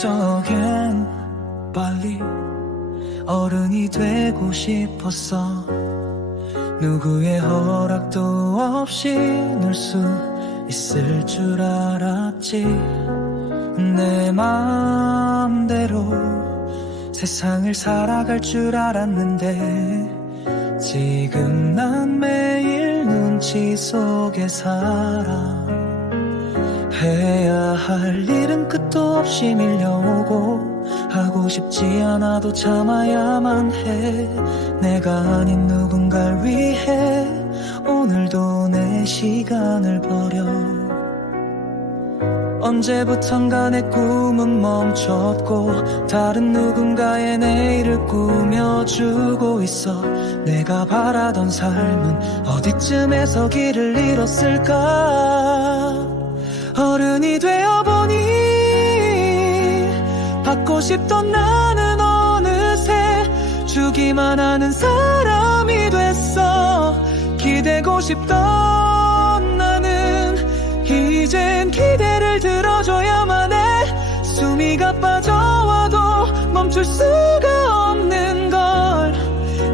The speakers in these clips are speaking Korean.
적엔 빨리 어른이 되고 싶었어. 누구의 허락도 없이 늘 수 있을 줄 알았지. 내 마음대로 세상을 살아갈 줄 알았는데 지금 난 매일 눈치 속에 살아. 해야 할 일은 끝도 없이 밀려오고 하고 싶지 않아도 참아야만 해. 내가 아닌 누군가를 위해 오늘도 내 시간을 버려. 언제부턴가 내 꿈은 멈췄고 다른 누군가의 내일을 꾸며주고 있어. 내가 바라던 삶은 어디쯤에서 길을 잃었을까. 어른이 되어보니 받고 싶던 나는 어느새 주기만 하는 사람이 됐어. 기대고 싶던 나는 이젠 기대를 들어줘야만 해. 숨이 가빠져와도 멈출 수가 없는 걸.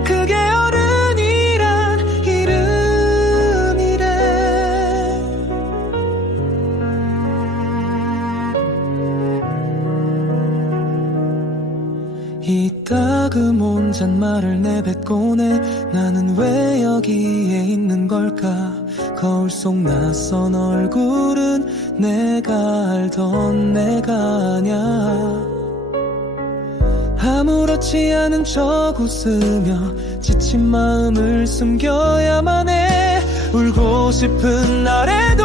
그게 어른이란 이름이래. 이따금 혼잣말을 내뱉곤 해. 나는 왜 여기에 있는 걸까. 거울 속 낯선 얼굴은 내가 알던 내가 아냐. 아무렇지 않은 척 웃으며 지친 마음을 숨겨야만 해. 울고 싶은 날에도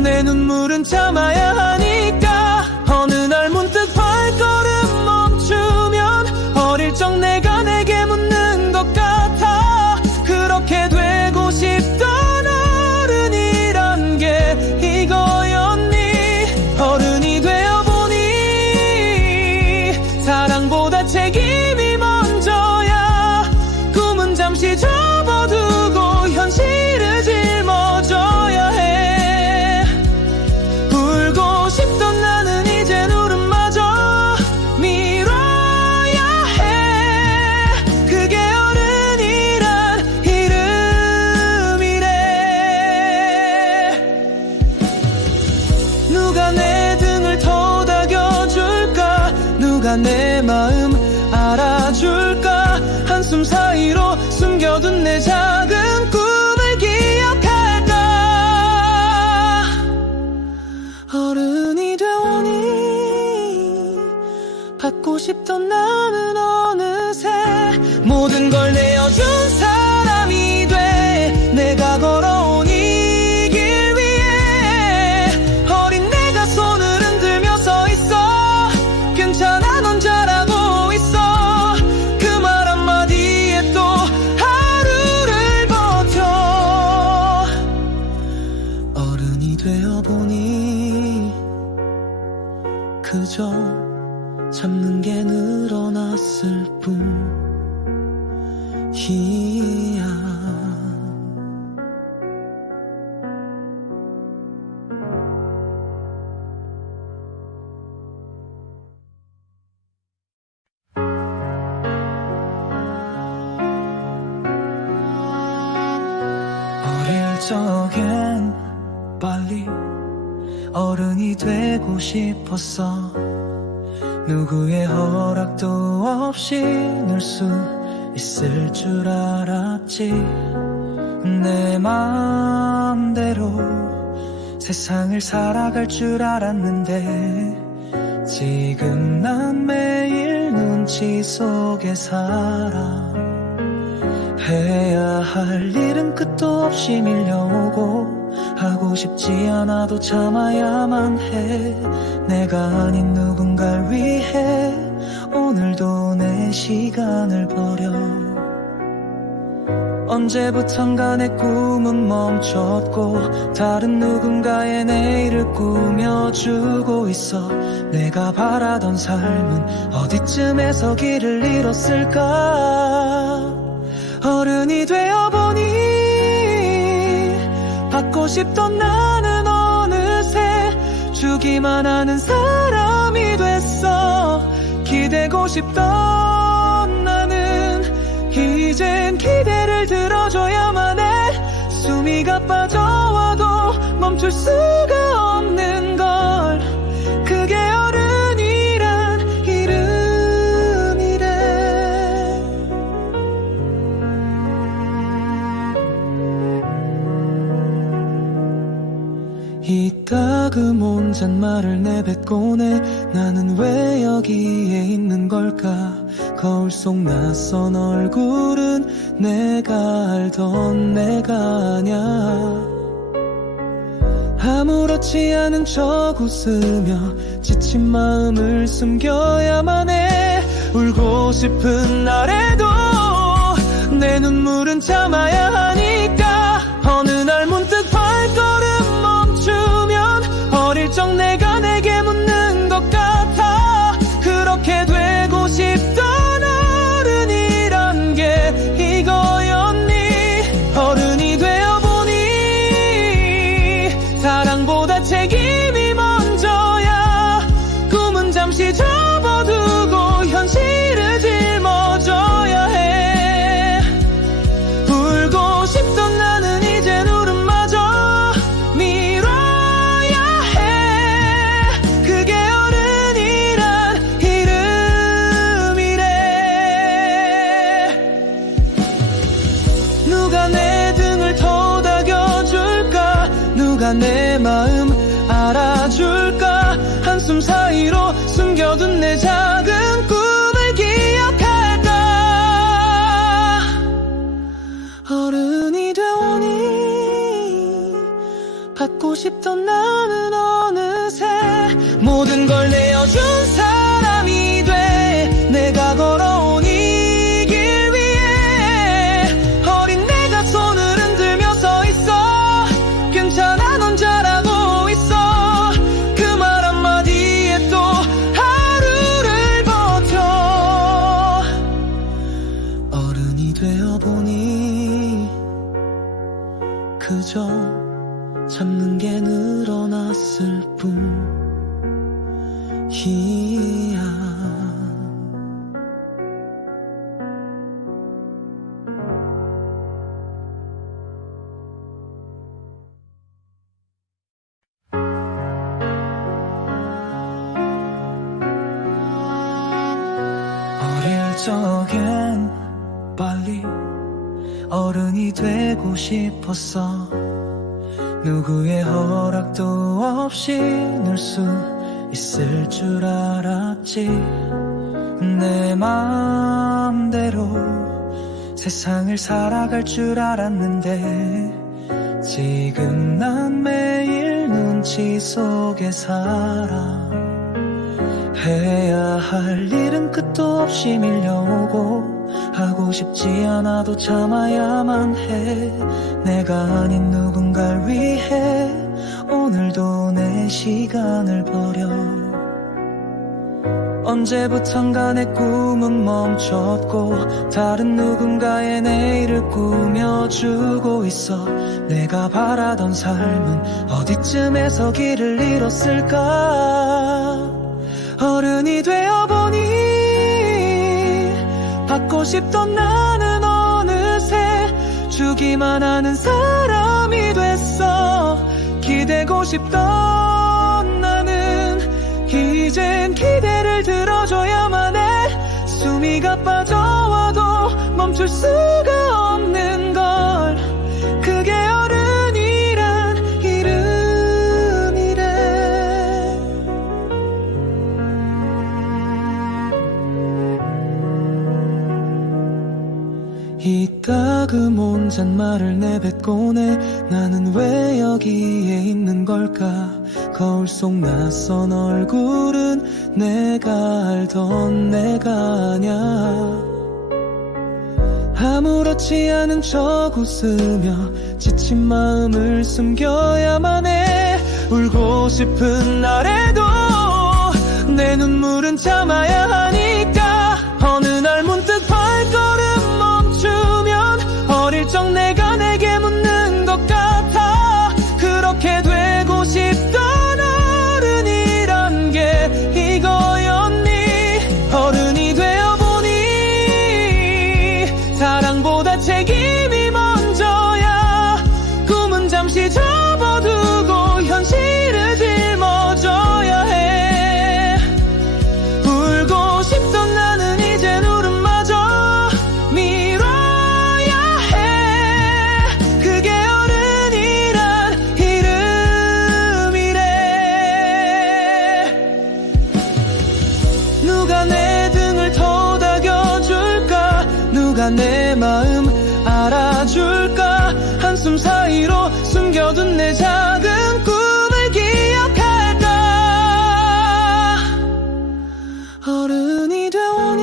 내 눈물은 참아야 하니까. 어느 날 문득 발걸음 멈추면 어릴 적 내가 내게 묻는 것 같아. 그렇게 되고 싶던 어른이란 게 이거였니. 어른이 되어보니 사랑보다 책임이 먼저야. 꿈은 잠시 접어두고 현실을 짊어져야 해. 울고 싶던 나는 이젠 울음마저 미뤄야 해. 그게 어른이란 이름이래. 누가 내 등을 토닥여줄까. 누가 내 마음 알아줄까. 한숨 사이로 숨겨둔 내 작은 꿈을 기억할까. 어른이 되오니 받고 싶던 나는 어느새 모든 걸 내어준 사람이 돼. 내가 걸어온 이 길 위에 어린 내가 손을 흔들며 서 있어. 괜찮아 넌 잘하고 있어. 그 말 한마디에 또 하루를 버텨. 어른이 되어보니 그저 참는 게 늘어났을 뿐이야. 어릴 적엔 빨리 어른이 되고 싶었어. 누구의 허락도 없이 늘 수 있을 줄 알았지. 내 마음대로 세상을 살아갈 줄 알았는데 지금 난 매일 눈치 속에 살아. 해야 할 일은 끝도 없이 밀려오고 하고 싶지 않아도 참아야만 해. 내가 아닌 누군가를 위해 오늘도 내 시간을 버려. 언제부턴가 내 꿈은 멈췄고 다른 누군가의 내일을 꾸며주고 있어. 내가 바라던 삶은 어디쯤에서 길을 잃었을까. 어른이 되어보니 받고 싶던 나는 어느새 주기만 하는 사람이 되고 싶던 나는 이젠 기대를 들어줘야만 해. 숨이 가빠져와도 멈출 수가 없는 걸. 그게 어른이란 이름이래. 이따금 혼잣말을 내뱉곤 해. 나는 왜 여기에 있는 걸까? 거울 속 낯선 얼굴은 내가 알던 내가 아냐. 아무렇지 않은 척 웃으며 지친 마음을 숨겨야만 해. 울고 싶은 날에도 내 눈물은 참아야 하니까. 어느 날 문득 발걸음 멈추면 어릴 적 내가 내게 묻는 것 같아. 그렇게 되고 싶던 어른이란 게 이거였니? 어른이 되어보니 사랑보다 책임이 먼저야. 꿈은 잠시 접어두고 현실을 짊어져야 해. 울고 싶던 나는 이젠 울음마저 미뤄야 해. 그게 어른이란 이름이래. 누가 내 등을 토닥여줄까? 누가 내 마음 알아줄까? 한숨 사이로 숨겨둔 내 작은 꿈을 기억할까? 어른이 되오니 받고 싶던 나는 어느새 모든 걸 내어준 사람이 돼. 내가 걸어온 이 길 위에 어린 내가 손을 흔들며 서 있어. 괜찮아 넌 잘하고 있어. 그 말 한마디에 또 하루를 버텨. 어른이 되어보니 그저 참는 게 늘어났을 뿐이야. 어릴 적엔 빨리 어른이 되고 싶었어. 누구의 허락도 없이 놀 수 있을 줄 알았지. 내 마음대로 세상을 살아갈 줄 알았는데 지금 난 매일 눈치 속에 살아. 해야 할 일은 끝도 없이 밀려오고 하고 싶지 않아도 참아야만 해. 내가 아닌 누군가를 위해 오늘도 내 시간을 버려. 언제부턴가 내 꿈은 멈췄고 다른 누군가의 내일을 꾸며주고 있어. 내가 바라던 삶은 어디쯤에서 길을 잃었을까? 어른이 되어보니 받고 싶던 나는 어느새 주기만 하는 사람이 됐어. 기대고 싶던 나는 이젠 기대를 들어줘야만 해. 숨이 가빠져와도 멈출 수가 없는 걸. 그게 어른이란 이름이래. 이따금 혼잣말을 내뱉곤 해. 나는 왜 여기에 있는 걸까? 거울 속 낯선 얼굴은 내가 알던 내가 아냐. 아무렇지 않은 척 웃으며 지친 마음을 숨겨야만 해. 울고 싶은 날에도 내 눈물은 참아야 하니까. 어느 날 문득 발걸음 멈추면 어릴 적 내가 내게 묻는 것 같아. 그렇게 되고 싶던 어른이란 게 이거였니? 어른이 사이로 숨겨둔 내 작은 꿈을 기억할까. 어른이 되오니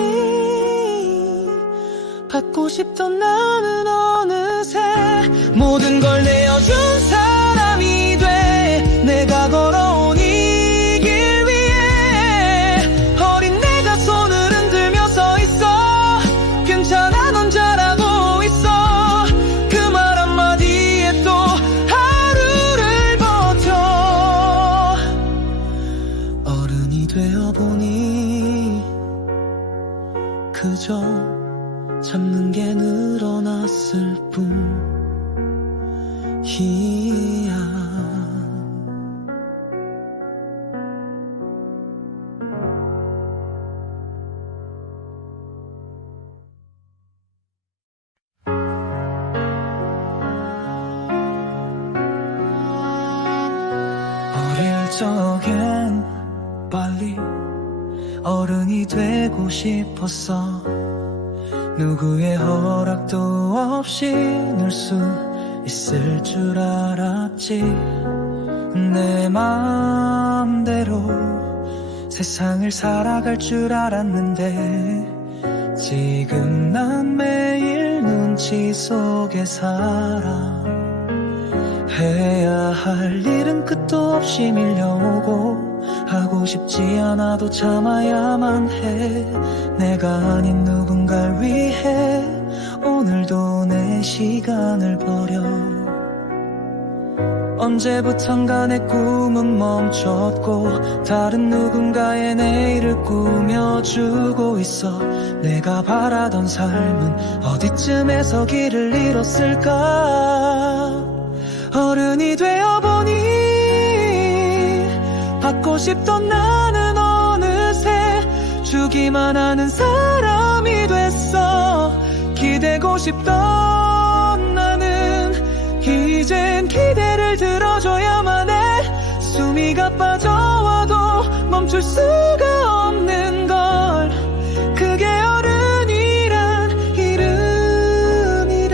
받고 싶던 나는 어느새 모든 걸 내어준 사람이 돼. 내가 걸어온 이 길 위에 어린 내가 손을 흔들며 서 있어. 괜찮아 넌 잘하고 있어. 그 말 한마디에 또 하루를 버텨. 어른이 되어보니 그저 참는 게 늘어났을 뿐이야. 어릴 적엔 빨리 어른이 되고 싶었어. 누구의 허락도 없이 늘 수 있을 줄 알았지. 내 마음대로 세상을 살아갈 줄 알았는데 지금 난 매일 눈치 속에 살아. 해야 할 일은 끝도 없이 밀려오고 하고 싶지 않아도 참아야만 해. 내가 아닌 누군가를 위해 오늘도 내 시간을 버려. 언제부턴가 내 꿈은 멈췄고 다른 누군가의 내일을 꾸며주고 있어. 내가 바라던 삶은 어디쯤에서 길을 잃었을까. 어른이 되어보니 받고 싶던 나는 어느새 주기만 하는 사람이 됐어. 기대고 싶던 나는 이젠 기대를 들어줘야만 해. 숨이 가빠져와도 멈출 수가 없는 걸. 그게 어른이란 이름이래.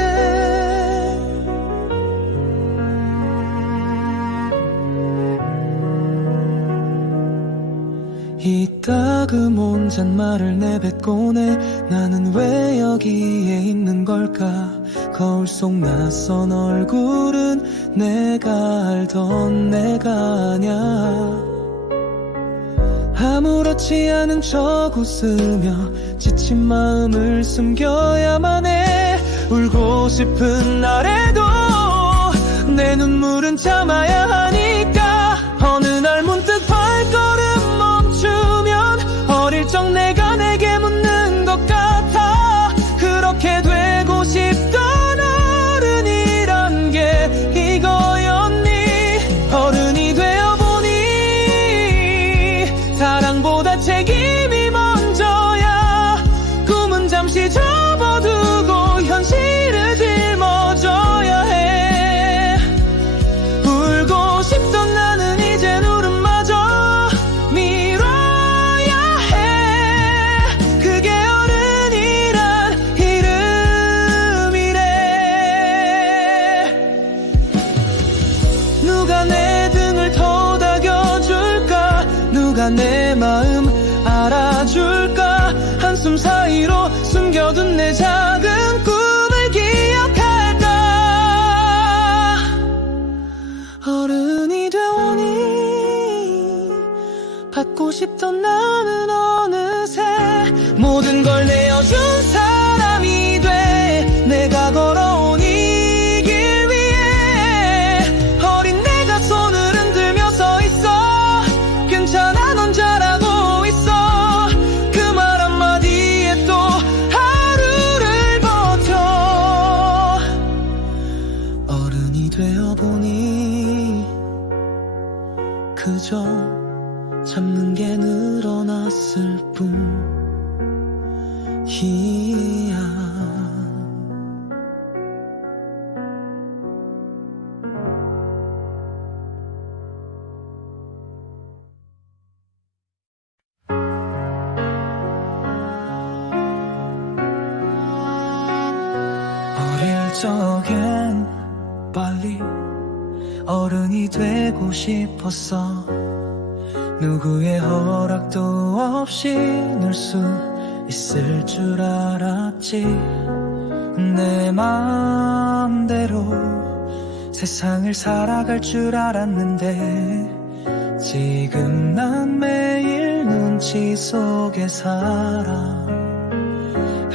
이따금 혼잣말을 내뱉곤 해. 나는 왜 여기에 있는 걸까. 거울 속 낯선 얼굴은 내가 알던 내가 아냐. 아무렇지 않은 척 웃으며 지친 마음을 숨겨야만 해. 울고 싶은 날에도 내 눈물은 참아야 하니까. 어느 날 문득 발걸음 멈추면 어릴 적 내가 내게 묻는 것 같아. 그렇게 되고 싶던 어른이란 게 이거였니. 어른이 되어보니 사랑보다 책임이 먼저야. 꿈은 잠시 접어두고 현실을 짊어져야 해. 울고 싶던 나는 이젠 울음마저 미뤄야 해. 그게 어른이란 이름이래. 누가 내 등을 토닥여줄까. 누가 내 마음 알아줄까. 한숨 사이로 숨겨둔 내 작은 꿈을 기억할까. 어른이 되오니 받고 싶던 나는 어느새 모든 걸 내어준 사람이 돼. 내가 걸어온 이 길 위에 어린 내가 손을 흔들며 서 있어. 괜찮아 넌 잘하고 있어. 그 말 한마디에 또 하루를 버텨. 어른이 되어보니 그저 참는 게 늘어났을 뿐이야. 어릴 적엔 빨리 어른이 되고 싶었어. 누구의 허락도 없이 늘 수 있을 줄 알았지. 내 마음대로 세상을 살아갈 줄 알았는데 지금 난 매일 눈치 속에 살아.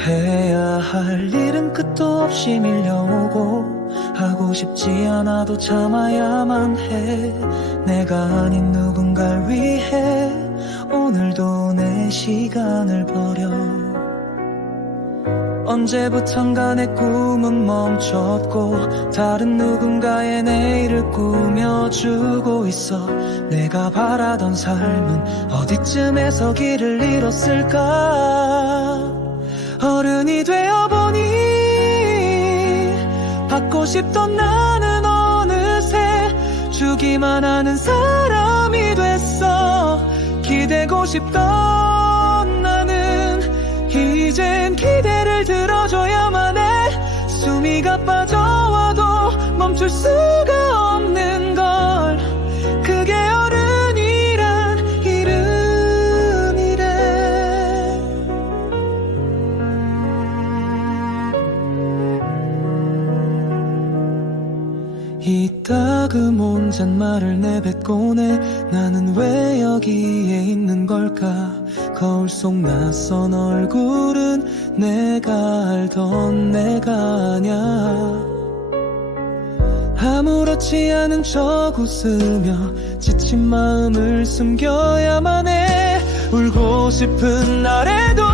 해야 할 일은 끝도 없이 밀려오고 하고 싶지 않아도 참아야만 해. 내가 아닌 누군가를 위해 오늘도 내 시간을 버려. 언제부턴가 내 꿈은 멈췄고 다른 누군가의 내일을 꾸며주고 있어. 내가 바라던 삶은 어디쯤에서 길을 잃었을까. 어른이 되어보니 받고 싶던 나는 어느새 주기만 하는 사람이 됐어. 기대고 싶던 나는 이젠 기대를 들어줘야만 해. 숨이가 빠져와도 멈출 수가 없는 걸. 그게 어른이란 이름이래. 이따금 혼잣말을 내뱉고네. 나는 왜 여기에 있는 걸까. 거울 속 낯선 얼굴은 내가 알던 내가 아냐. 아무렇지 않은 척 웃으며 지친 마음을 숨겨야만 해. 울고 싶은 날에도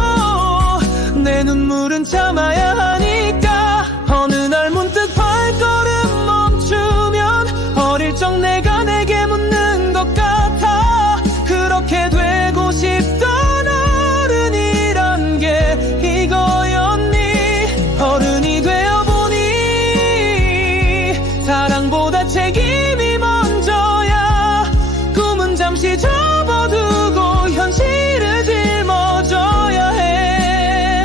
내 눈물은 참아야 하니까. 어느 날 문득 발걸음 멈추면 어릴 적 내가 내게 묻는 것 같아. 그렇게 되고 싶던 어른이란 게 이거였니. 어른이 되어보니 사랑보다 책임이 먼저야. 꿈은 잠시 접어두고 현실을 짊어져야 해.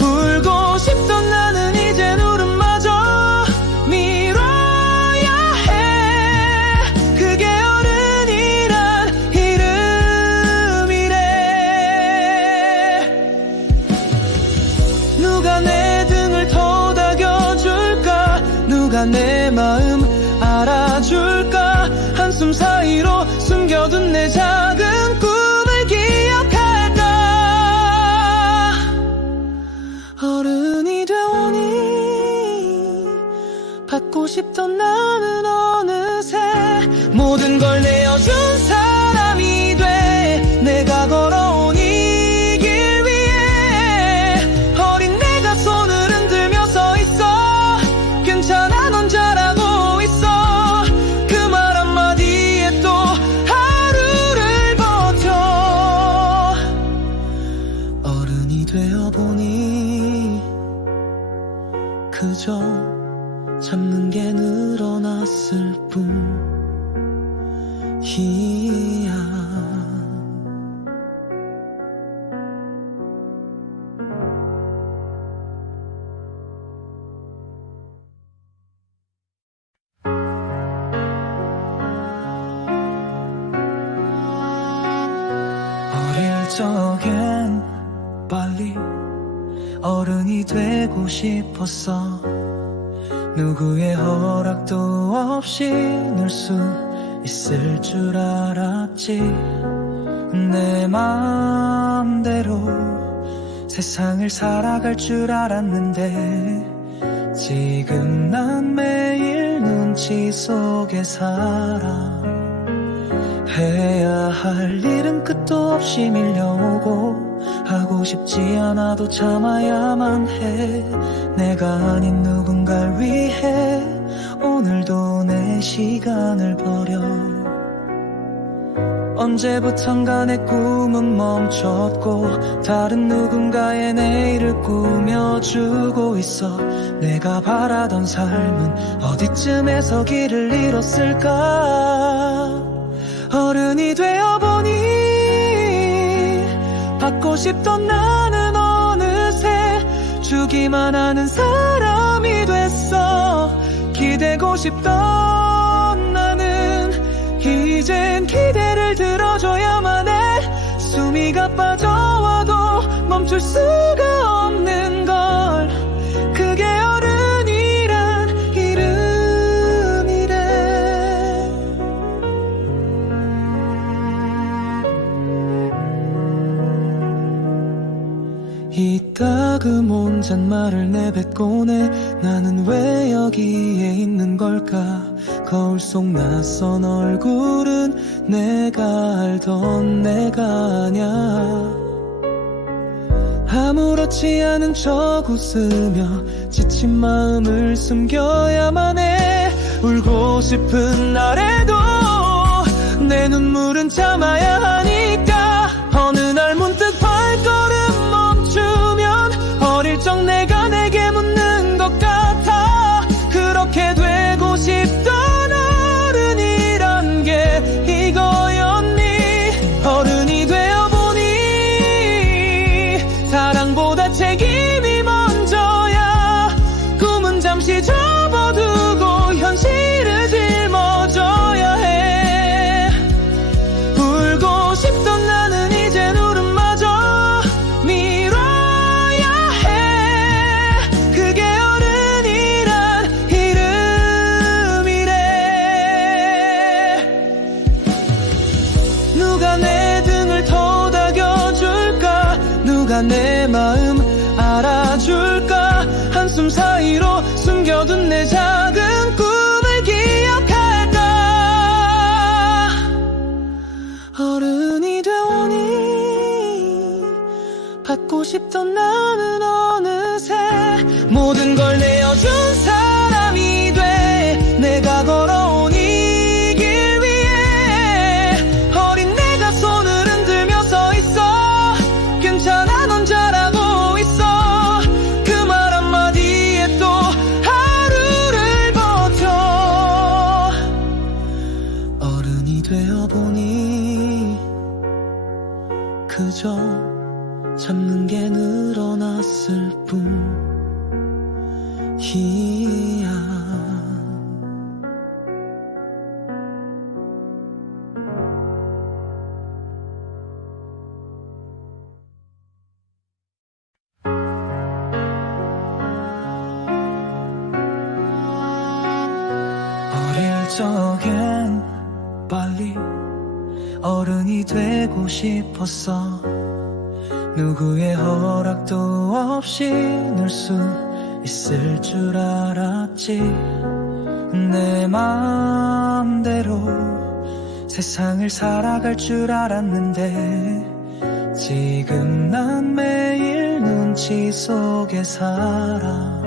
울고 싶던 나는 이젠 울음마저 미뤄야 해. 그게 어른이란 이름이래. 누가 내 등을 토닥여줄까. 누가 내 마음 알아줄까. 한숨 사이로 숨겨둔 내 작은 꿈을 기억할까. 어른이 되오니 받고 싶던 나는 어느새 모든 걸 내어준 사람이 돼. 내가 걸어온 이 길 위에 어린 내가 손을 흔들며 서 있어. 괜찮아 넌 잘하고 있어. 그 말 한마디에 또 하루를 버텨. 어른이 되어보니 그저 참는 게 늘어났을 뿐이야. 어릴 적엔 빨리 어른이 되고 싶었어. 누구의 허락도 없이 늘 수 있을 줄 알았지. 내 마음대로 세상을 살아갈 줄 알았는데 지금 난 매일 눈치 속에 살아. 해야 할 일은 끝도 없이 밀려오고 하고 싶지 않아도 참아야만 해. 내가 아닌 누군가를 위해 오늘도 내 시간을 버려. 언제부턴가 내 꿈은 멈췄고 다른 누군가의 내일을 꾸며주고 있어. 내가 바라던 삶은 어디쯤에서 길을 잃었을까. 어른이 되어보니 받고 싶던 나는 어느새 주기만 하는 사람이 됐어. 기대 되고 싶던 나는 이젠 기대를 들어줘야만 해. 숨이 가빠져와도 멈출 수가 없는 걸. 그게 어른이란 이름이래. 이따금 혼잣말을 내뱉곤 해. 나는 왜 여기에 있는 걸까? 거울 속 낯선 얼굴은 내가 알던 내가 아냐. 아무렇지 않은 척 웃으며 지친 마음을 숨겨야만 해. 울고 싶은 날에도 내 눈물은 참아야 하니까. 어느 날 문득 발걸음 멈추면 어릴 적 내가 내게 묻는 것 같아. 그렇게 되고 싶던 어른이란 게 이거였니? 어른이 되어보니 사랑보다 책임이 먼저야. 꿈은 잠시 접어두고 현실을 짊어져야 해. 울고 싶던 나는 이젠 울음마저 미뤄야 해. 그게 어른이란 이름이래. 누가 내 등을 토닥여줄까? 누가 내 마음 알아줄까? 한숨 사이로 숨겨둔 내 작은 꿈을 기억할까? 어른이 되오니 받고 싶던 나는 어느새 모든 걸 내어준 사람이 돼. 내가 걸어온 이 길 위에 어린 내가 손을 흔들며 서 있어. 괜찮아 넌 잘하고 있어. 그 말 한마디에 또 하루를 버텨. 어른이 되어보니 그저 참는 게 늘어났을 뿐이야. 어릴 적엔 빨리 어른이 되고 싶었어. 누구의 허락도 없이 놀 수 있을 줄 알았지. 내 마음대로 세상을 살아갈 줄 알았는데 지금 난 매일 눈치 속에 살아.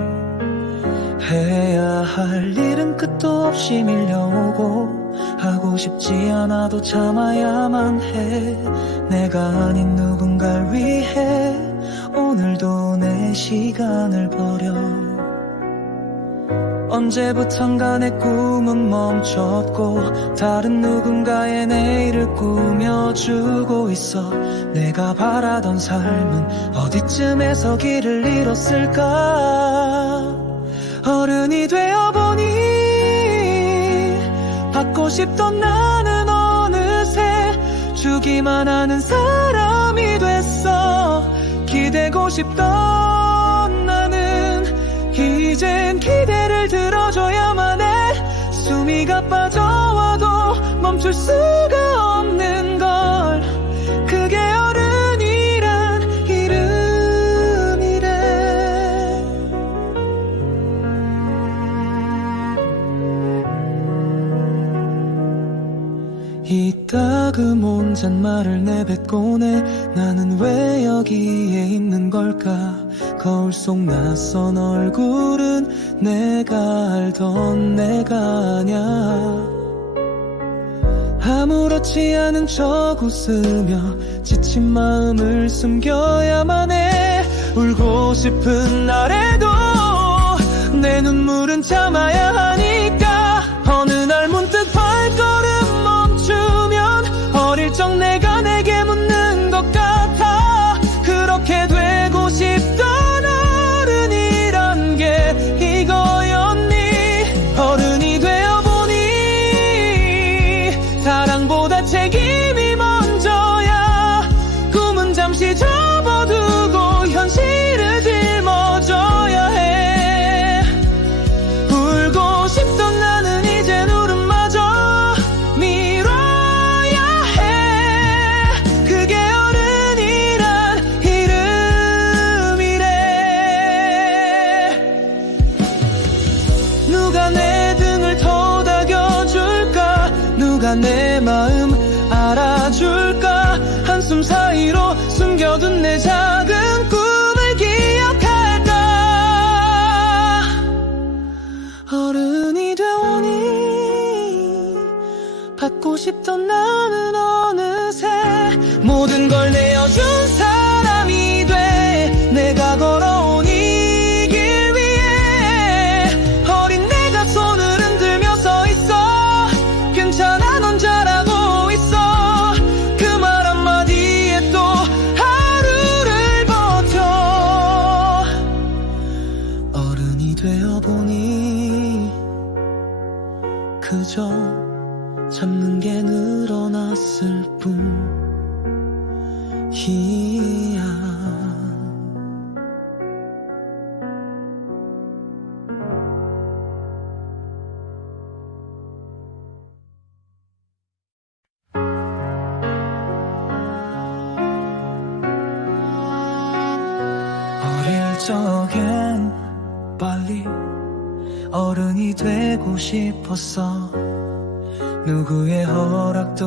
해야 할 일은 끝도 없이 밀려오고 하고 싶지 않아도 참아야만 해. 내가 아닌 누군가를 위해 오늘도 내 시간을 버려. 언제부턴가 내 꿈은 멈췄고 다른 누군가의 내일을 꾸며주고 있어. 내가 바라던 삶은 어디쯤에서 길을 잃었을까? 어른이 되어보니 받고 싶던 나는 어느새 주기만 하는 사람이 됐어. 기대고 싶던 나는 이젠 기대를 들어줘야만 해. 숨이 가빠져와도 멈출 수가 없는 걸. 그게 어른이란 이름이래. 이따금 혼잣말을 내뱉곤 해. 나는 왜 여기에 있는 걸까? 거울 속 낯선 얼굴은 내가 알던 내가 아냐. 아무렇지 않은 척 웃으며 지친 마음을 숨겨야만 해. 울고 싶은 날에도 내 눈물은 참아야 하니까. 어느 날 문득 발걸음 멈추면 어릴 적 내가 내게 묻는 것 같아. 그렇게 되고 싶던 어른이란 게 이거였니? 어른이 누가 내 마음 알아줄까? 한숨 사이로 숨겨둔 내 작은 꿈을 기억할까? 어른이 되오니 받고 싶던 나는 어느새 모든 걸 내어준 사람이 돼. 내가 걸어온 이 길 위에 어린 내가 손을 흔들며 서 있어. 괜찮아 넌 잘하고 있어. 그 말 한마디에 또 하루를 버텨. 어른이 되어보니 그저 참는 게 늘어났을 뿐이야. 어릴 적엔 빨리 어른이 되고 싶었어. 누구의 허락도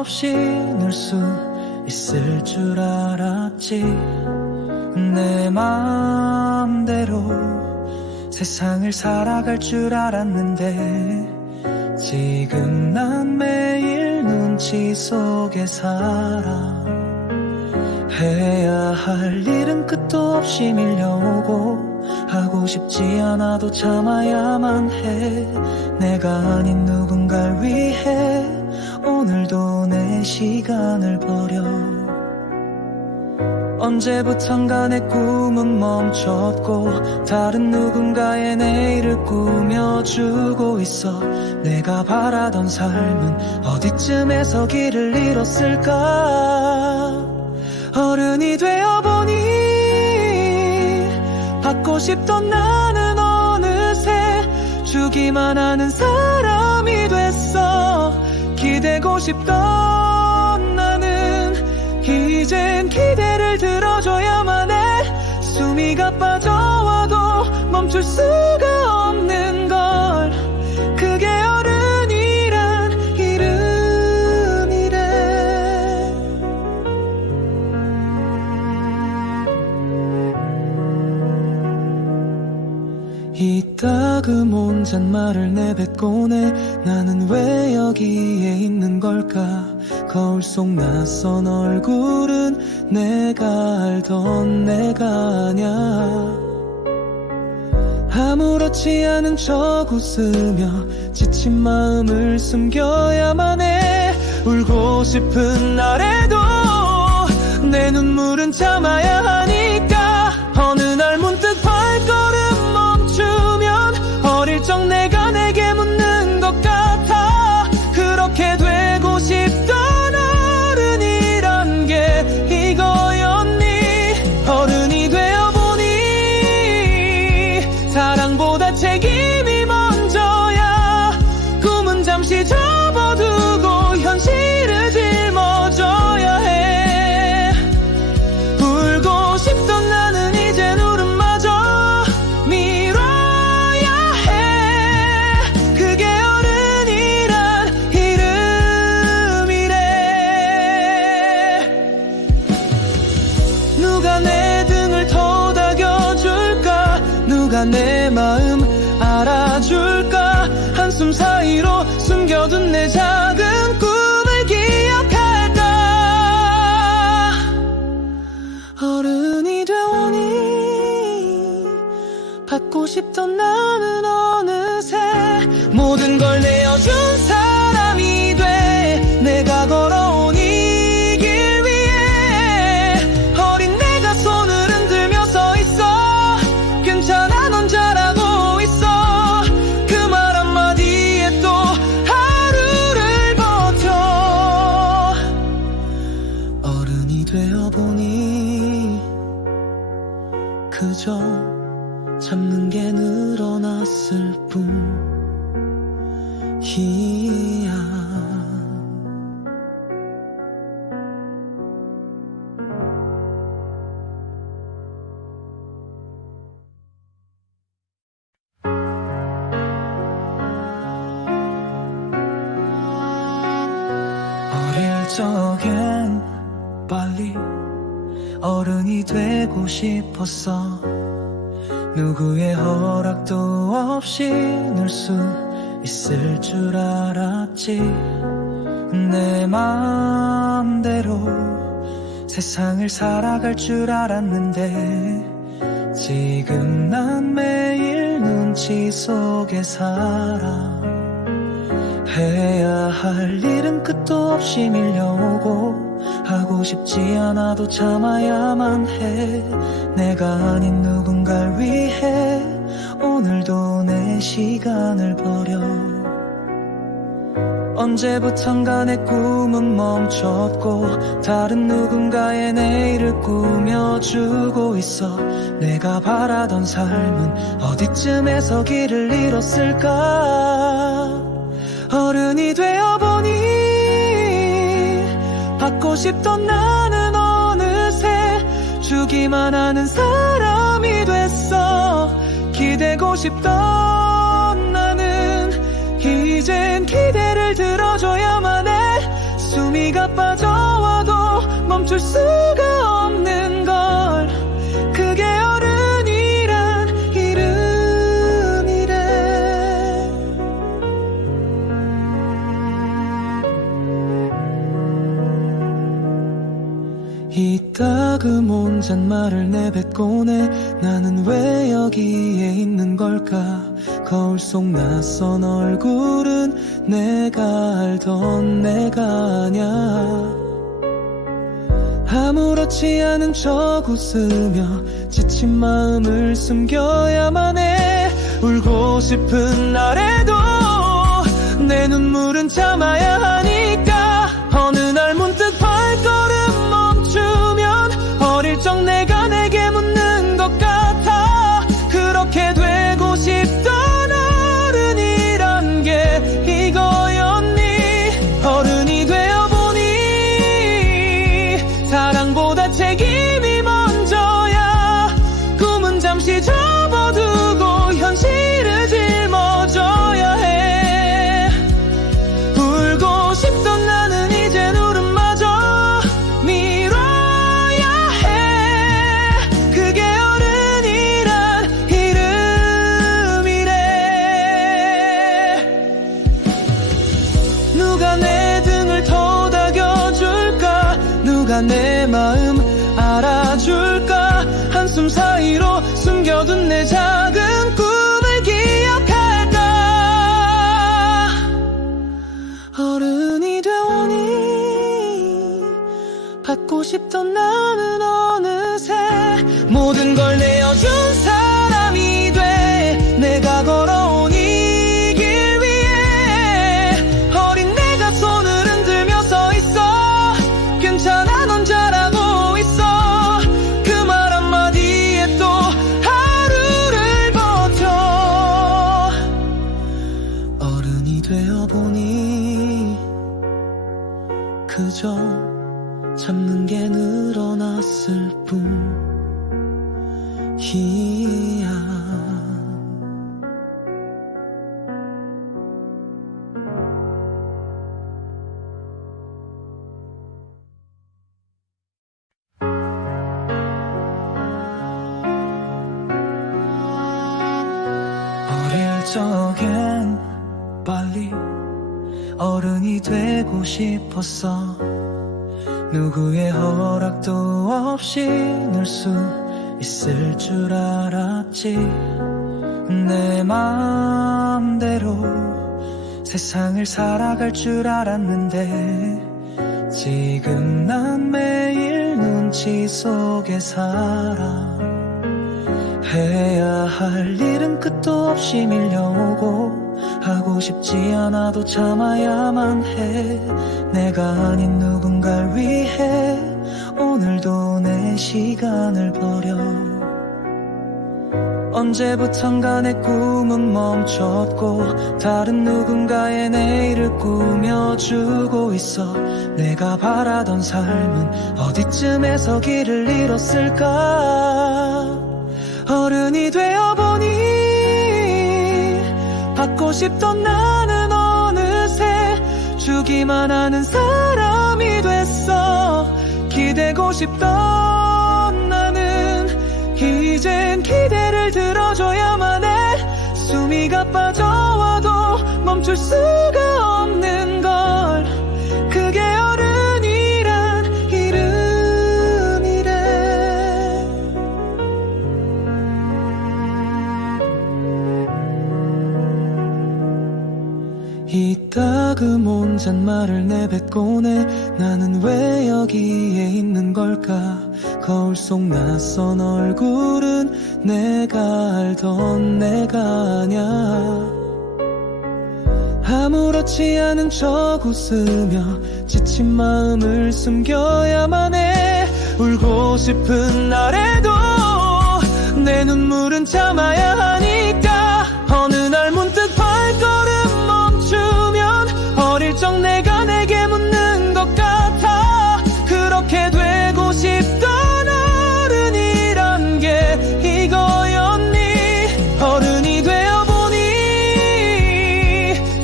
없이 늘 수 있을 줄 알았지. 내 마음대로 세상을 살아갈 줄 알았는데 지금 난 매일 눈치 속에 살아. 해야 할 일은 끝도 없이 밀려오고 하고 싶지 않아도 참아야만 해. 내가 아닌 누군가를 위해 오늘도 내 시간을 버려. 언제부턴가 내 꿈은 멈췄고 다른 누군가의 내일을 꾸며주고 있어. 내가 바라던 삶은 어디쯤에서 길을 잃었을까? 어른이 되어보니 받고 싶던 나는 어느새 주기만 하는 사람이 됐어. 기대고 싶던 나는 이젠 기대를 들어줘야만 해. 숨이 가빠져와도 멈출 수가 없는 걸. 그게 어른이란 이름이래. 이따금 혼잣말을 내뱉곤 해. 나는 왜 여기에 있는 걸까? 거울 속 낯선 얼굴은 내가 알던 내가 아냐. 아무렇지 않은 척 웃으며 지친 마음을 숨겨야만 해. 울고 싶은 날에도 내 눈물은 참아야 하니까. 어느 날 문득 발걸음 멈추면 어릴 적 내가 내게 묻는 것 같아. 그렇게 되고 싶던 어른이란 게 이거였니? 어른이 되어보니 사랑보다 책임이 먼저야. 꿈은 잠시 접어두고 현실을 짊어져야 해. 울고 싶던 나는 이젠 울음마저 미뤄야 해. 그게 어른이란 이름이래. 누가 내 등을 토닥여줄까? 누가 내 마음 알아줄까? 한숨 사이로 숨겨둔 내 작은 꿈을 기억할까? 어른이 되오니 받고 싶던 나는 어느새 모든 걸 내어준 사람이 돼. 내가 걸어온 이 길 위에 어린 내가 손을 흔들며 서 있어. 괜찮아 넌 잘하고 있어. 그 말 한마디에 또 하루를 버텨. 어른이 되어보니 그저 참는 게 늘어났을 뿐이야. 적엔 빨리 어른이 되고 싶었어. 누구의 허락도 없이 늘 수 있을 줄 알았지. 내 마음대로 세상을 살아갈 줄 알았는데 지금 난 매일 눈치 속에 살아. 해야 할 일은 끝도 없이 밀려오고 하고 싶지 않아도 참아야만 해. 내가 아닌 누군가를 위해 오늘도 내 시간을 버려. 언제부턴가 내 꿈은 멈췄고 다른 누군가의 내일을 꾸며주고 있어. 내가 바라던 삶은 어디쯤에서 길을 잃었을까. 어른이 되어보니 받고 싶던 나는 어느새 주기만 하는 사람이 됐어. 기대고 싶던 나는 이젠 기대를 들어줘야만 해. 숨이 가빠져와도 멈출 수가 없는 걸. 그게 어른이란 이름이래. 이따금 혼잣말을 내뱉곤 해. 나는 왜 여기에 있는 걸까. 거울 속 낯선 얼굴은 내가 알던 내가 아냐. 아무렇지 않은 척 웃으며 지친 마음을 숨겨야만 해. 울고 싶은 날에도 내 눈물은 참아야 하니까. 어느 날 문득 발걸음 멈추면 어릴 적 내가 내게 묻는 것 같아. 그렇게 되고 싶던 어른이란 게 이거였니. 어른이 되어보니 사랑보다 책임이 먼저야. 꿈은 잠시 접어두고 현실을 짊어져야 해. 울고 싶던 나는 이젠 울음마저 미뤄야 해. 그게 어른이란 이름이래. 누가 내 등을 토닥여줄까. 누가 내 마음 알아줄까. 한숨 사이로 숨겨둔 내 작은 꿈을 기억할까. 어른이 되오니 받고 싶던 나는 어느새 모든 걸 내어준 사람이 돼. 내가 걸어온 이 길 위에 어린 내가 손을 흔들며 서 있어. 괜찮아 넌 잘하고 있어. 그 말 한마디에 또 하루를 버텨. 어른이 되어보니 그저 참는 게 늘어났을 뿐이야. 어릴 적엔 빨리 어른이 되고 싶었어. 누구의 허락도 없이 늘 수 있을 줄 알았지. 내 마음대로 세상을 살아갈 줄 알았는데 지금 난 매일 눈치 속에 살아. 해야 할 일은 끝도 없이 밀려오고 하고 싶지 않아도 참아야만 해. 내가 아닌 누군가를 위해 오늘도 내 시간을 버려. 언제부턴가 내 꿈은 멈췄고 다른 누군가의 내일을 꾸며주고 있어. 내가 바라던 삶은 어디쯤에서 길을 잃었을까. 어른이 되어보니 받고 싶던 나는 어느새 주기만 하는 사람이 됐어. 기대고 싶던 나는 이젠 기대를 들어줘야만 해. 숨이 가빠져와도 멈출 수가 없는 걸. 그게 어른이란 이름이래. 이따금 혼잣말을 내뱉곤 해. 나는 왜 여기에 있는 걸까? 거울 속 낯선 얼굴은 내가 알던 내가 아냐. 아무렇지 않은 척 웃으며 지친 마음을 숨겨야만 해. 울고 싶은 날에도 내 눈물은 참아야 하니까. 어느 날 문득 발걸음 멈추면 어릴 적 내가 내게 묻는 것 같아. 그렇게 되고 싶던 어른이란 게 이거였니? 어른이 되어보니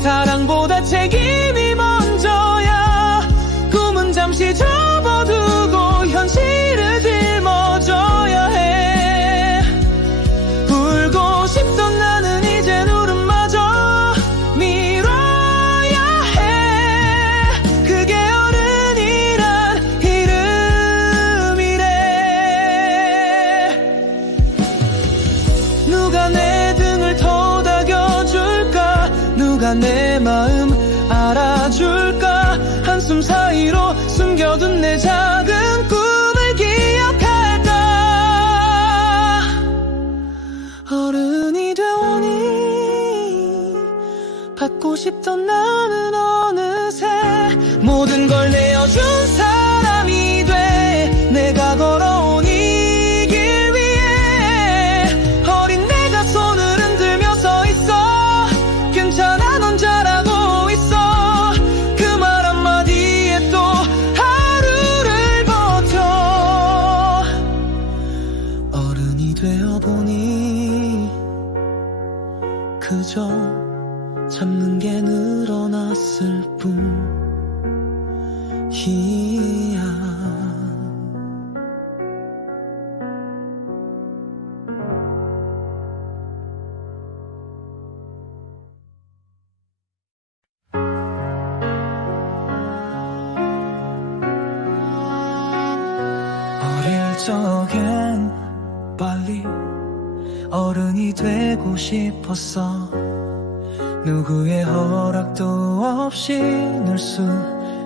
사랑보다 책임이 먼저야. 꿈은 잠시 접어두고 현실을 짊어져야 해. 울고 싶던 나는 이젠 울음마저 미뤄야 해. 그게 어른이란 이름이래. 누가 내 등을 토닥여줄까? 누가 내 마음 알아줄까? 한숨 사이로 숨겨둔 내 작은 꿈을 기억할까? 어른이 되오니 받고 싶던 나는 어느새 모든 걸 내어준 사람이 돼. 내가 걸어온 이 길 위에 어린 내가 손을 흔들며 서 있어. 괜찮아 넌 잘하고 있어. 그 말 한마디에 또 하루를 버텨. 어른이 되어보니 그저 참는 게 늘어났을 뿐이야. 어릴 적엔 빨리 어른이 되고 싶었어. 누구의 허락도 없이 늘 수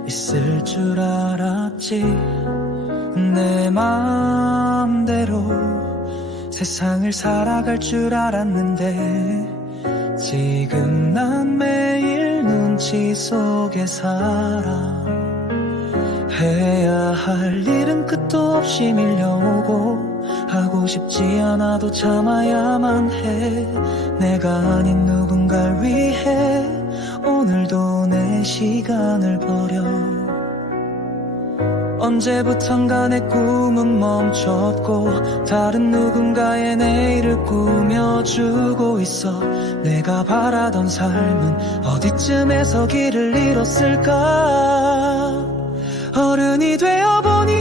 있을 줄 알았지. 내 마음대로 세상을 살아갈 줄 알았는데 지금 난 매일 눈치 속에 살아. 해야 할 일은 끝도 없이 밀려오고 하고 싶지 않아도 참아야만 해. 내가 아닌 누군가를 위해 오늘도 내 시간을 버려. 언제부턴가 내 꿈은 멈췄고 다른 누군가의 내일을 꾸며주고 있어. 내가 바라던 삶은 어디쯤에서 길을 잃었을까? 어른이 되어보니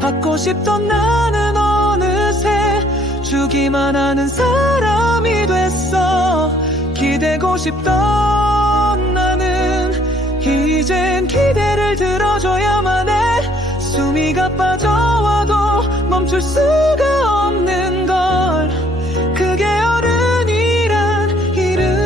받고 싶던 나는 어느새 주기만 하는 사람이 됐어. 기대고 싶던 나는 이젠 기대를 들어줘야만 해. 숨이 가빠져와도 멈출 수가 없는 걸. 그게 어른이란 이름이래.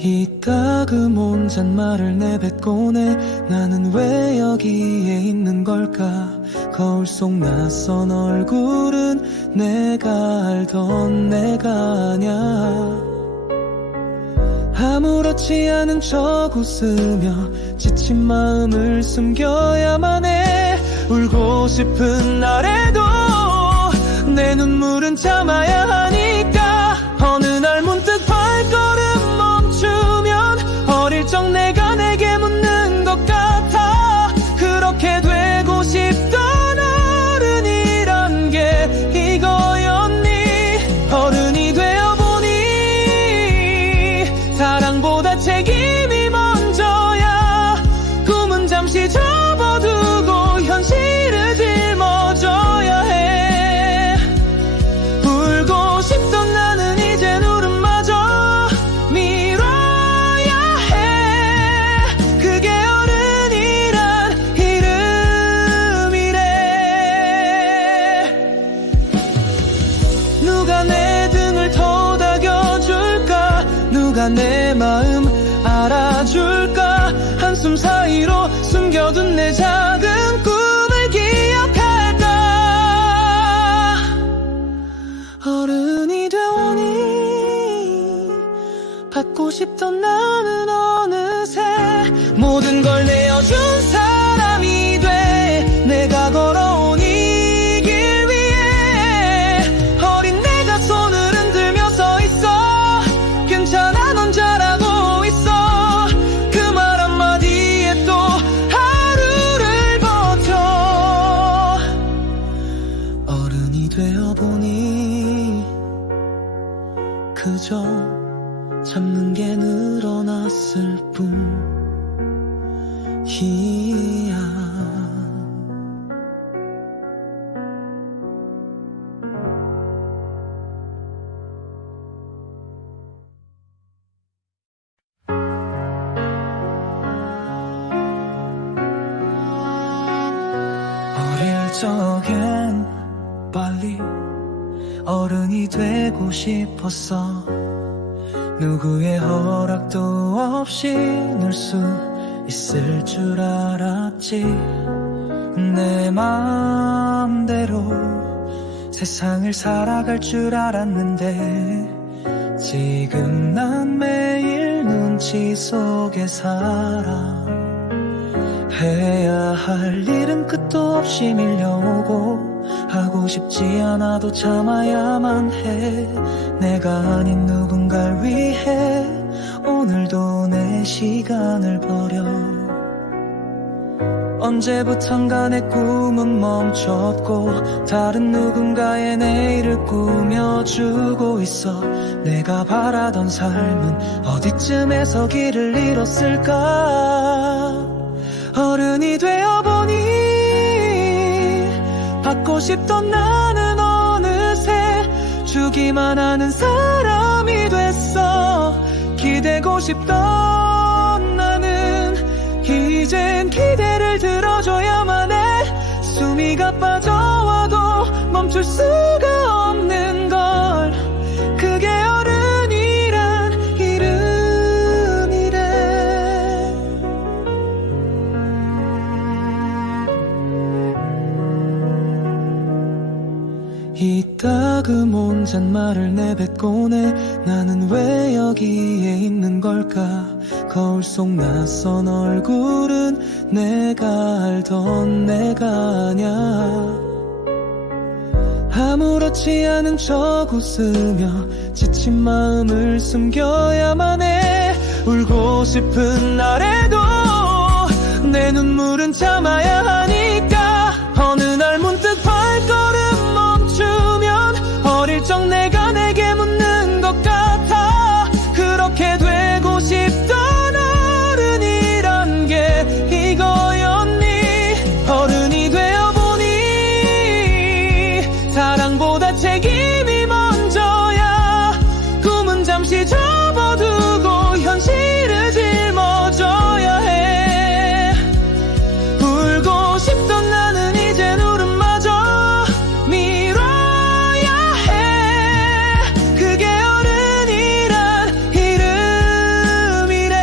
이따금 혼잣말을 내뱉곤 해. 나는 왜 여기에 있는 걸까? 거울 속 낯선 얼굴은 내가 알던 내가 아냐. 아무렇지 않은 척 웃으며 지친 마음을 숨겨야만 해. 울고 싶은 날에도 내 눈물은 참아야 하니까. 어느 날 문득 발걸음 멈추면 어릴 적 내가 내게 묻는 것 같아. 그렇게 되고 싶던 어른이란 게 이거 싶던 나는 어느새 모든 걸 내어준 사람이 돼. 내가 걸어온 이 길 위에 어린 내가 손을 흔들며 서 있어. 괜찮아 넌 잘하고 있어. 그 말 한마디에 또 하루를 버텨. 어른이 되어보니 그저 참는 게 늘어났을 뿐이야. 어릴 적엔 빨리 어른이 되고 싶었어. 누구의 허락도 없이 늘 수 있을 줄 알았지. 내 마음대로 세상을 살아갈 줄 알았는데 지금 난 매일 눈치 속에 살아. 해야 할 일은 끝도 없이 밀려오고 하고 싶지 않아도 참아야만 해. 내가 아닌 누군가를 위해 오늘도 내 시간을 버려. 언제부턴가 내 꿈은 멈췄고 다른 누군가의 내일을 꾸며주고 있어. 내가 바라던 삶은 어디쯤에서 길을 잃었을까. 어른이 되어보니 받고 싶던 나는 어느새 주기만 하는 사람이 됐어. 기대고 싶던 나는 이젠 기대를 들어줘야만 해. 숨이가 빠져와도 멈출 수가 없는 걸. 그게 어른이란 이름이래. 이따금 혼잣말을 내뱉곤 해. 나는 왜 여기에 있는 걸까. 거울 속 낯선 얼굴은 내가 알던 내가 아냐. 아무렇지 않은 척 웃으며 지친 마음을 숨겨야만 해. 울고 싶은 날에도 내 눈물은 참아야 하니까. 어느 날 문득 발걸음 멈추면 어릴 적 내가 내게 묻는 것 같아. 그렇게 되고 싶던 어른이란 게 이거였니. 어른이 되어보니 사랑보다 책임이 먼저야. 꿈은 잠시 접어두고 현실을 짊어져야 해. 울고 싶던 나는 이젠 울음마저 미뤄야 해. 그게 어른이란 이름이래.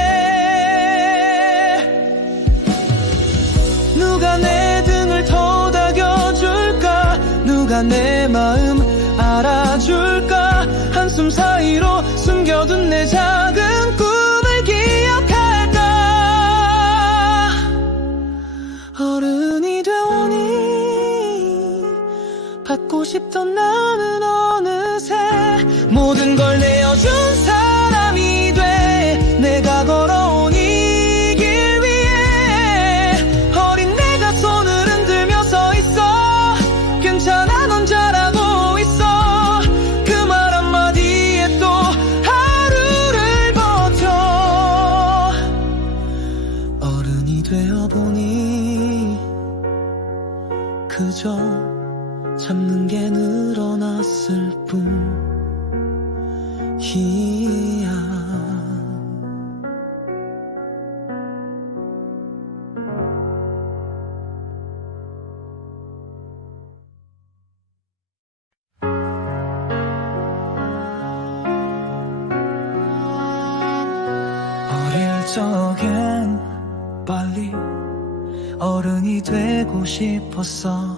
누가 내 등을 토닥여줄까. 누가 내 마음 알아줄까. 한숨 사이로 숨겨둔 내 작은 꿈을 기억할까. 어른이 되오니 받고 싶던 나는 어느새 모든 걸 내어준 사람이 돼. 내가 걸어온 이 길 위에 어린 내가 손을 흔들며 서 있어. 괜찮아 넌 잘하고 있어. 그 말 한마디에 또 하루를 버텨. 어른이 되어보니 그저 참는 게 늘어났을 뿐이야. 어릴 적엔 빨리 어른이 되고 싶었어.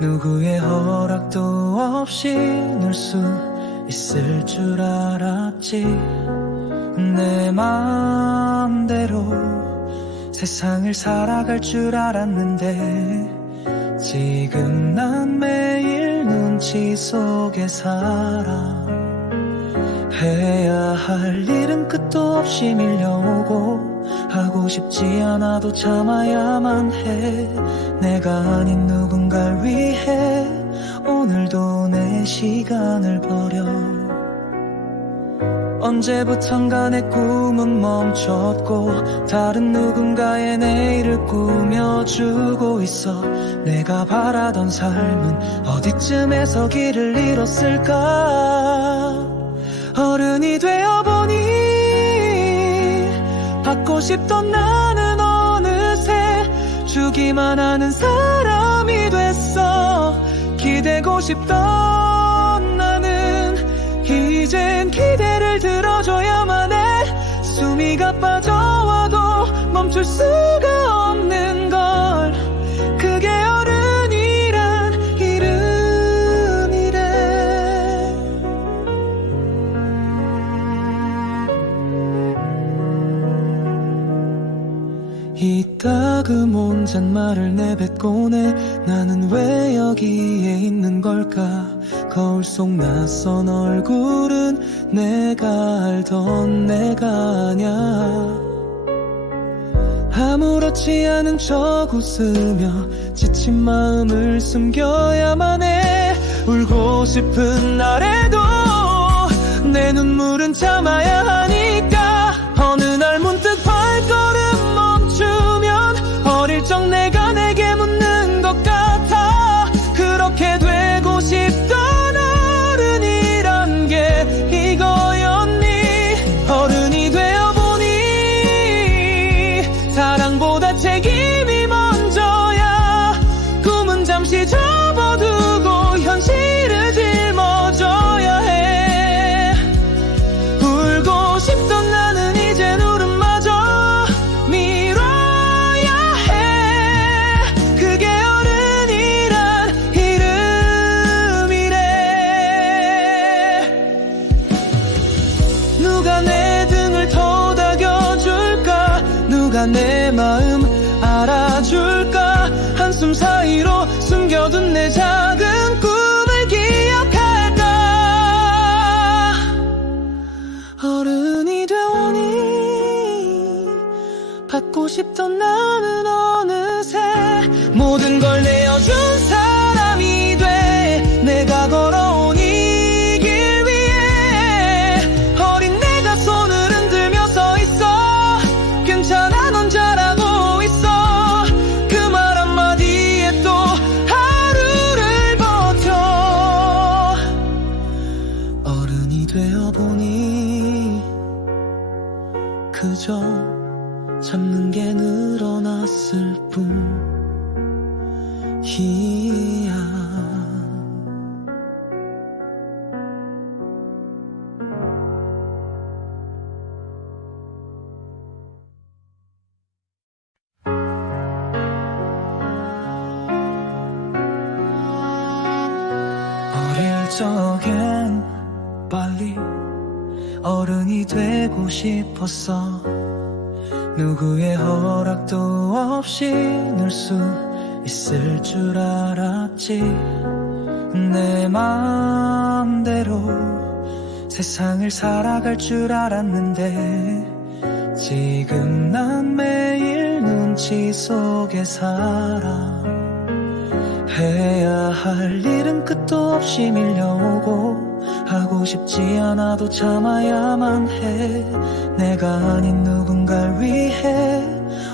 누구의 허락도 없이 늘 수 있을 줄 알았지. 내 맘대로 세상을 살아갈 줄 알았는데 지금 난 매일 눈치 속에 살아. 해야 할 일은 끝도 없이 밀려오고 하고 싶지 않아도 참아야만 해. 내가 아닌 누군가를 위해 오늘도 내 시간을 버려. 언제부턴가 내 꿈은 멈췄고 다른 누군가의 내일을 꾸며주고 있어. 내가 바라던 삶은 어디쯤에서 길을 잃었을까. 어른이 되어보니 받고 싶던 나는 어느새 주기만 하는 사람이 됐어. 기대고 싶던 나는 이젠 기대를 들어줘야만 해. 숨이 가빠져와도 멈출 수가 없는 걸. 그게 어른이란 이름이래. 이따금 혼잣말을 내뱉곤 해. 나는 왜 여기에 있는 걸까. 거울 속 낯선 얼굴은 내가 알던 내가 아냐. 아무렇지 않은 척 웃으며 지친 마음을 숨겨야만 해. 울고 싶은 날에도 내 눈물은 참아야 하니까. 어느 날 문득 발걸음 멈추면 어릴 적 내가 내게 묻는 것 같아. 그렇게 되고 싶던 어른이란 게 이거였니. 어른이 되어보니 사랑보다 책임이 먼저야. 꿈은 잠시 접어두고 현실을 짊어져야 해. 울고 싶던 나는 이젠 울음마저 미뤄야 해. 그게 어른이란 이름이래. 누가 내 등을 토닥여줄까. 누가 내 마음 알아줄까. 한숨 사이로 숨겨둔 내 작은 꿈을 기억할까. 어른이 되오니 받고 싶던 나는 어느새 모든 걸 내어준 사람이 돼. 내가 걸어온 이 길 위에 어린 내가 손을 흔들며 서 있어. 괜찮아 넌 잘하고 있어. 그 말 한마디에 또 하루를 버텨. 어른이 되어보니 그저 참는 게 늘어났을 뿐이야. 어릴 적엔 빨리 어른이 되고 싶었어. 누구의 허락도 없이 늘 수 있을 줄 알았지. 내 맘대로 세상을 살아갈 줄 알았는데 지금 난 매일 눈치 속에 살아. 해야 할 일은 끝도 없이 밀려오고 하고 싶지 않아도 참아야만 해. 내가 아닌 누군가를 위해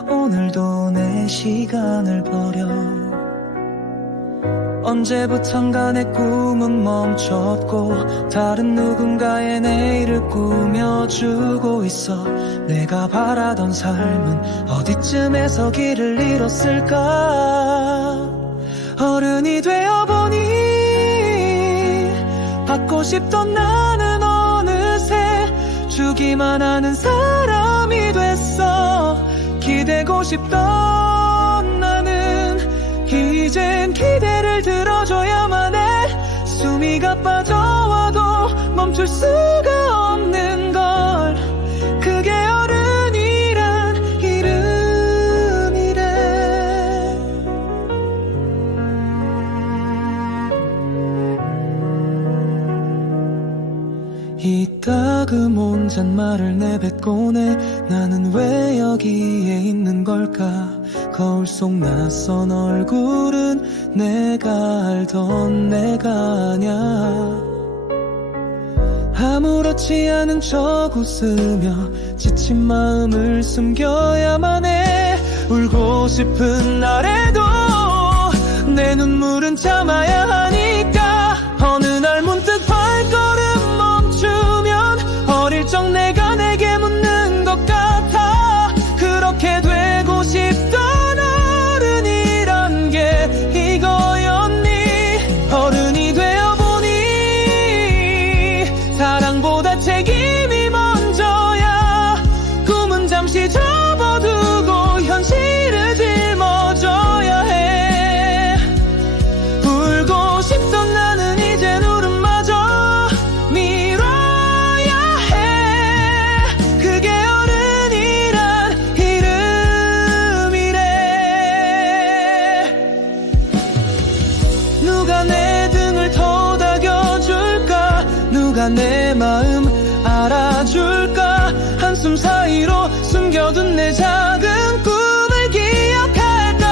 오늘도 내 시간을 버려. 언제부턴가 내 꿈은 멈췄고 다른 누군가의 내일을 꾸며주고 있어. 내가 바라던 삶은 어디쯤에서 길을 잃었을까. 어른이 되어보니 받고 싶던 나는 어느새 주기만 하는 사람이 됐어. 기대고 싶던 나는 이젠 기대를 들어줘야만 해. 숨이 가빠져와도 멈출 수가 없는 걸. 이따 그 혼잣말을 내뱉고내 나는 왜 여기에 있는 걸까. 거울 속 낯선 얼굴은 내가 알던 내가 아냐. 아무렇지 않은 척 웃으며 지친 마음을 숨겨야만 해. 울고 싶은 날에도 내 눈물은 참아야 하니까. 어느 날 문득 발걸음 멈추면 어릴 적 내가 내게 묻는 것 같아. 그렇게 되고 싶던 어른이란 게 이거였니. 어른이 되어보니 사랑보다 책임이 먼저야. 꿈은 잠시 접어두고 현실을 짊어져야 해. 울고 싶던 나는 이젠 울음마저 미뤄야 해. 그게 어른이란 이름이래. 누가 내 등을 토닥여줄까. 누가 내 마음 알아줄까. 한숨 사이로 숨겨둔 내 작은 꿈을 기억할까.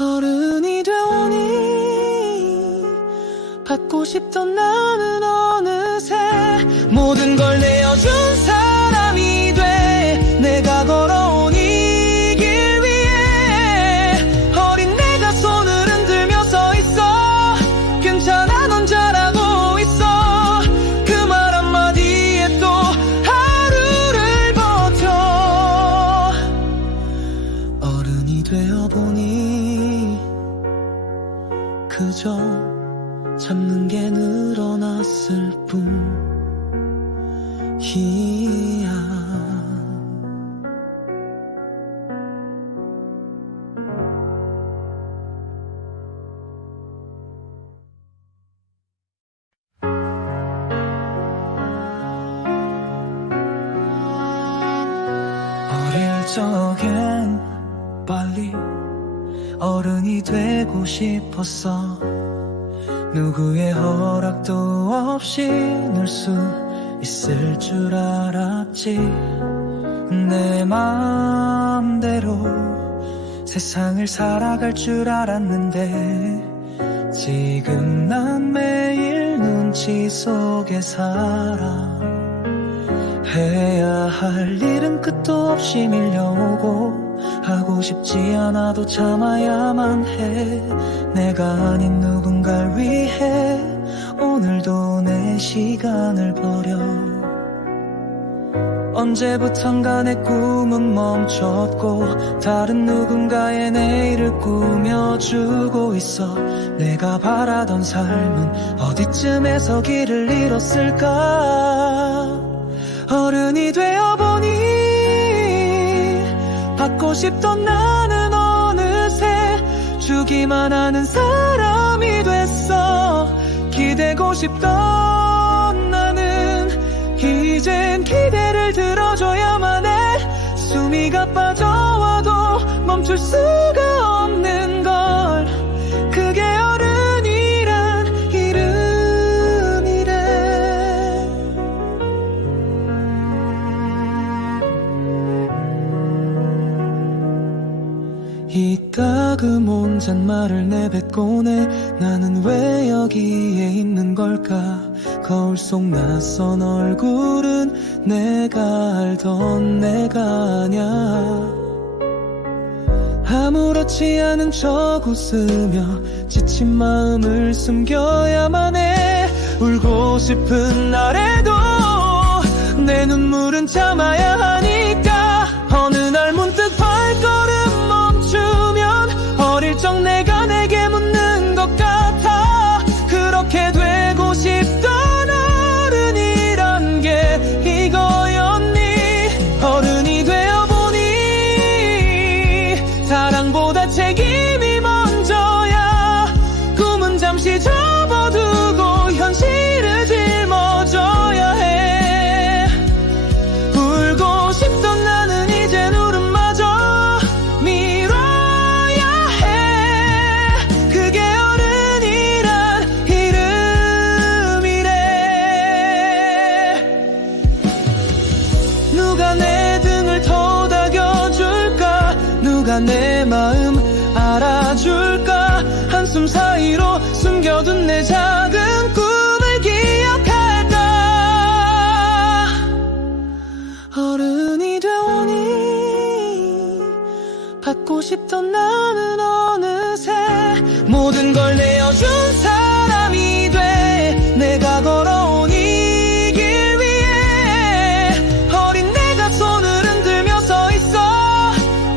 어른이 되오니 받고 싶던 나는 어느새 모든 걸 내어준 사람이 돼. 내가 걸어온 이 길 위에 어린 내가 손을 흔들며 서 있어. 괜찮아 넌 잘하고 있어. 그 말 한마디에 또 하루를 버텨. 어른이 되어보니 그저 참는 게 늘어났을 뿐이야. 어릴 적엔 빨리 어른이 되고 싶었어. 누구의 허락도 없이 늘 수 있을 줄 알았지. 내 마음대로 세상을 살아갈 줄 알았는데 지금 난 매일 눈치 속에 살아. 해야 할 일은 끝도 없이 밀려오고 하고 싶지 않아도 참아야만 해. 내가 아닌 누군가를 위해 오늘도 내 시간을 버려. 언제부턴가 내 꿈은 멈췄고 다른 누군가의 내일을 꾸며주고 있어. 내가 바라던 삶은 어디쯤에서 길을 잃었을까. 어른이 되어보니 받고 싶던 나는 어느새 주기만 하는 사람이 됐어. 기대고 싶던 나는 이젠 기대를 들어줘야만 해. 숨이 가빠져와도 멈출 수가 없는 걸. 그게 어른이란 이름이래. 이따 그 혼잣말을 내뱉고내 나는 왜 여기에 있는 걸까. 거울 속 낯선 얼굴은 내가 알던 내가 아냐. 아무렇지 않은 척 웃으며 지친 마음을 숨겨야만 해. 울고 싶은 날에도 내 눈물은 참아야 하니까. 어느 날 문득 발걸음 멈추면 어릴 적 내가 내게 묻는 것 같아. 그렇게 되고 싶던 어른이란 게 이거였니. 어른이 되어보니 사랑보다 책임이 먼저야. 꿈은 잠시 접어두고 현실을 짊어져야 해. 울고 싶던 나는 이젠 울음마저 미뤄야 해. 그게 어른이란 이름이래. 내 마음 알아줄까? 한숨 사이로 숨겨둔 내 작은 꿈을 기억할까? 어른이 되오니 받고 싶던 나는 어느새 모든 걸 내어준 사람이 돼. 내가 걸어온 이 길 위에 어린 내가 손을 흔들며 서 있어.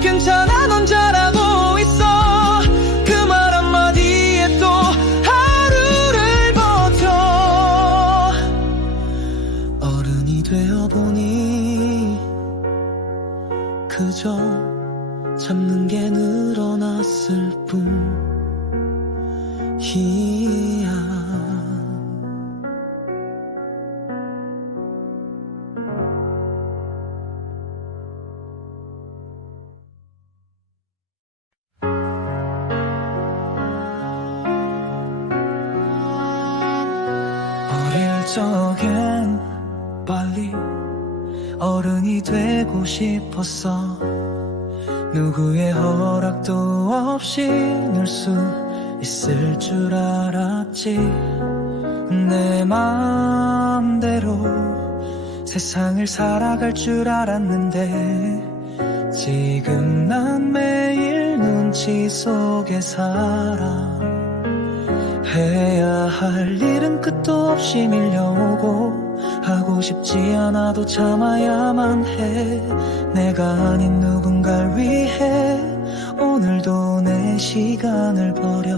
괜찮아 넌 잘하고 있어. 그 말 한마디에 또 하루를 버텨. 어른이 되어보니 그저 참는 게 늘어났을 뿐이야. 어릴 적엔 빨리 어른이 되고 싶었어. 누구의 허락도 없이 늘 수 있을 줄 알았지. 내 마음대로 세상을 살아갈 줄 알았는데 지금 난 매일 눈치 속에 살아. 해야 할 일은 끝도 없이 밀려오고 하고 싶지 않아도 참아야만 해. 내가 아닌 누군가를 위해 오늘도 내 시간을 버려.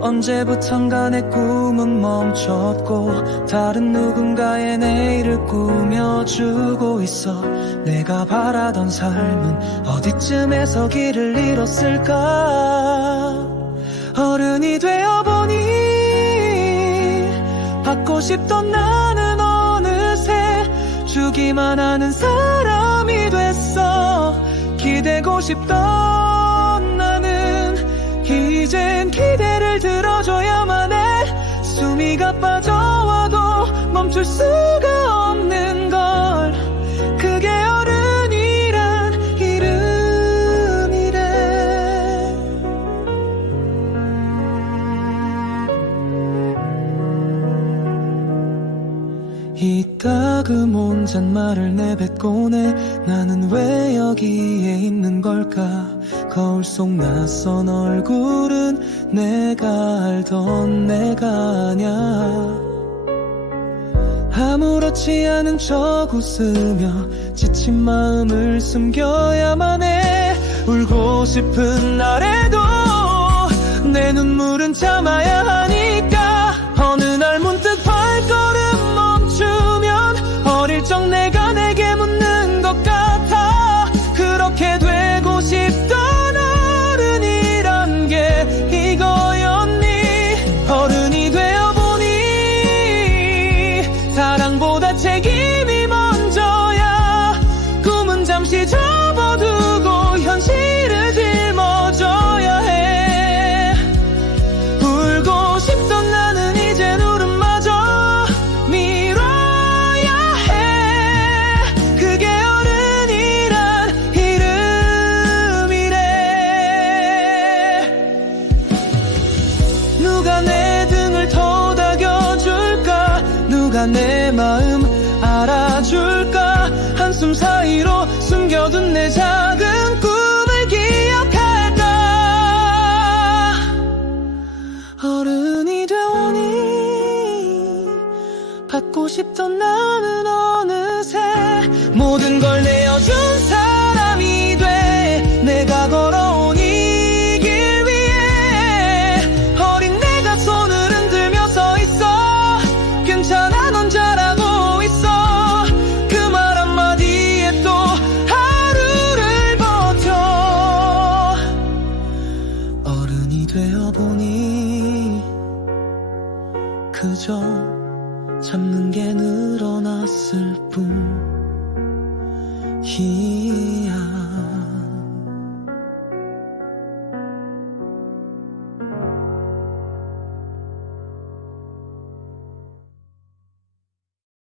언제부턴가 내 꿈은 멈췄고 다른 누군가의 내일을 꾸며주고 있어. 내가 바라던 삶은 어디쯤에서 길을 잃었을까? 어른이 되어보니 받고 싶던 나는 어느새 주기만 하는 사람이 됐어. 기대고 싶던 나는 이젠 기대를 들어줘야만 해. 숨이 가빠져와도 멈출 수가 없는 걸. 그게 어른이란 이름이래. 이따금 혼잣말을 내뱉곤 해. 나는 왜 여기에 있는 걸까? 거울 속 낯선 얼굴은 내가 알던 내가 아냐. 아무렇지 않은 척 웃으며 지친 마음을 숨겨야만 해. 울고 싶은 날에도 내 눈물은 참아야 하니까. 어느 날 문득 발걸음 멈추면 어릴 적 내가 내게 묻는 것 같아. 그렇게 되고 싶던 어른이란 게 이거였니? 어른이 되어보니 사랑보다 책임이 먼저야. 꿈은 잠시 접어두고 현실을 짊어져야 해. 울고 싶던 나는 이젠 울음마저 미뤄야 해. 그게 어른이란 이름이래. 누가 내 등을 토닥여줄까? 누가 내 마음 알아줄까? 한숨 사이로 숨겨둔 내 작은 꿈을 기억할까? 어른이 되오니 받고 싶던 나는 어느새 모든 걸 내어준 사람이 돼. 내가 걸어온 이 길 위에 어린 내가 손을 흔들며 서 있어. 괜찮아 넌 잘하고 있어. 그 말 한마디에 또 하루를 버텨. 어른이 되어보니 그저 참는 게 늘어났을 뿐이야.